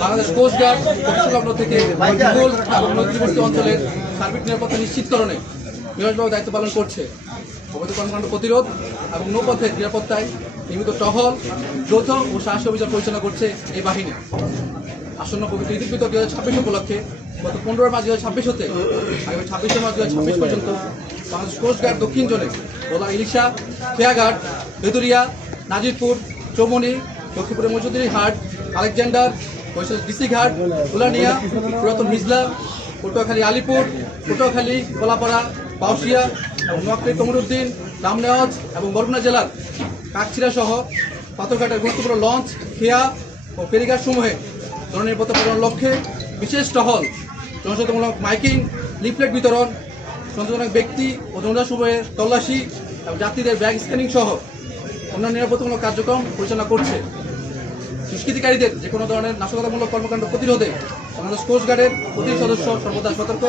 Bangladesh coast guard সংলগ্ন থেকে উপকূল এবং নদীবর্তী অঞ্চলের সার্বিক নিরাপত্তা নিশ্চিতকরণে নিরসভাবে দায়িত্ব পালন করছে। অবৈধ কর্মকাণ্ড প্রতিরোধ এবং নৌপথের নিরাপত্তায় নিয়মিত টহল, যৌথ ও সাহসী অভিযান পরিচালনা করছে এই বাহিনী। আসন্ন পবিত্র ঈদ উল ফিতর 2026 উপলক্ষে গত 15 মার্চ 2026 হতে আগামী 26 মার্চ 2026 পর্যন্ত বাংলাদেশ কোস্টগার্ড দক্ষিণ জোনে ভোলা, ইলিশা, ফেয়াঘাট, বেদুরিয়া, নাজিরপুর, চৌমনি, লক্ষ্মীপুরের মজুদিরি হাট, আলেকজান্ডার, বরিশাল ডিসি ঘাট, উলানিয়া, পুরাতন হিজলা, পটুয়াখালী আলিপুর, পটুয়াখালী, কলাপাড়া, পাউশিয়া এবং নোয়াখালী কমরুদ্দিন, রামনেওয়াজ এবং বরগুনা জেলার কাকচিরা সহ পাথরঘাটের গুরুত্বপূর্ণ লঞ্চ, খেয়া ও ফেরিঘাট সমূহে জননিরাপত্তা প্রদানের লক্ষ্যে বিশেষ টহল, জনসচেতনমূলক মাইকিং, লিফলেট বিতরণ, সন্দেহজনক ব্যক্তি ও জনজাসমূহের তল্লাশি এবং যাত্রীদের ব্যাগ স্ক্যানিং সহ অন্যান্য নিরাপত্তামূলক কার্যক্রম পরিচালনা করছে। দুষ্কৃতিকারীদের যে কোনো ধরনের নাশকতামূলক কর্মকাণ্ড প্রতিরোধে বাংলাদেশ কোস্টগার্ডের প্রতি সদস্য সর্বদা সতর্ক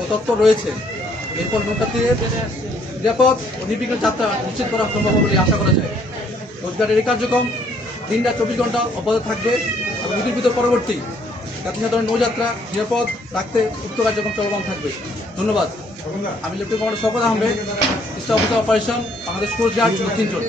ও তৎপর রয়েছে। এরপর নৌযাত্রীদের নিরাপদ ও নির্বিঘ্ন যাত্রা নিশ্চিত করা সম্ভব বলে আশা করা যায়। কোস্টগার্ডের এই কার্যক্রম দিনরাত 24 ঘন্টা অব্যাহত থাকবে এবং ঈদ উল ফিতর পরবর্তী জাতিসাধারণ নৌযাত্রা নিরাপদ রাখতে উক্ত কার্যক্রম চলমান থাকবে। ধন্যবাদ। আমি lieutenant commander Shawkat Ahmed, staff officer operation, Bangladesh coast guard দক্ষিণ জোন।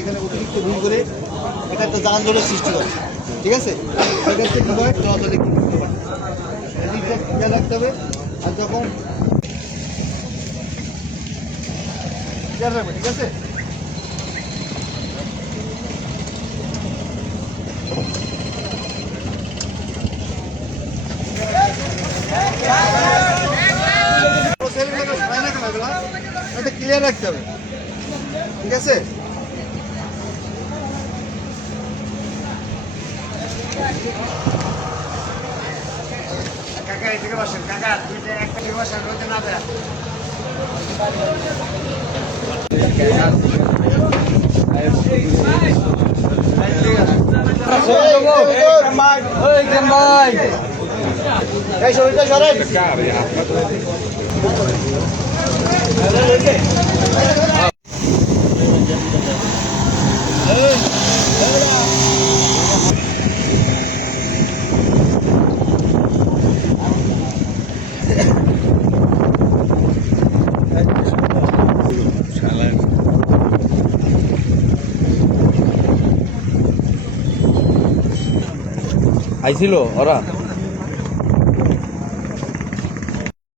এখানে অতিরিক্ত ভুল করে এটা একটা যানজটের সৃষ্টি করে, ঠিক আছে? সেক্ষেত্রে কী হয়, চলাচলে কি করতে পারে এদিকটা খেয়াল রাখতে হবে। আর যখন খেয়াল রাখবে, ঠিক আছে? ক্লিয়ার রাখতে হবে, ঠিক আছে? কাকা এদিকে বসেন, কাকা একটা দিকে বসেন, রোদে না বেড়া। এই শরীরটা সরেন। আইছিল ওরা।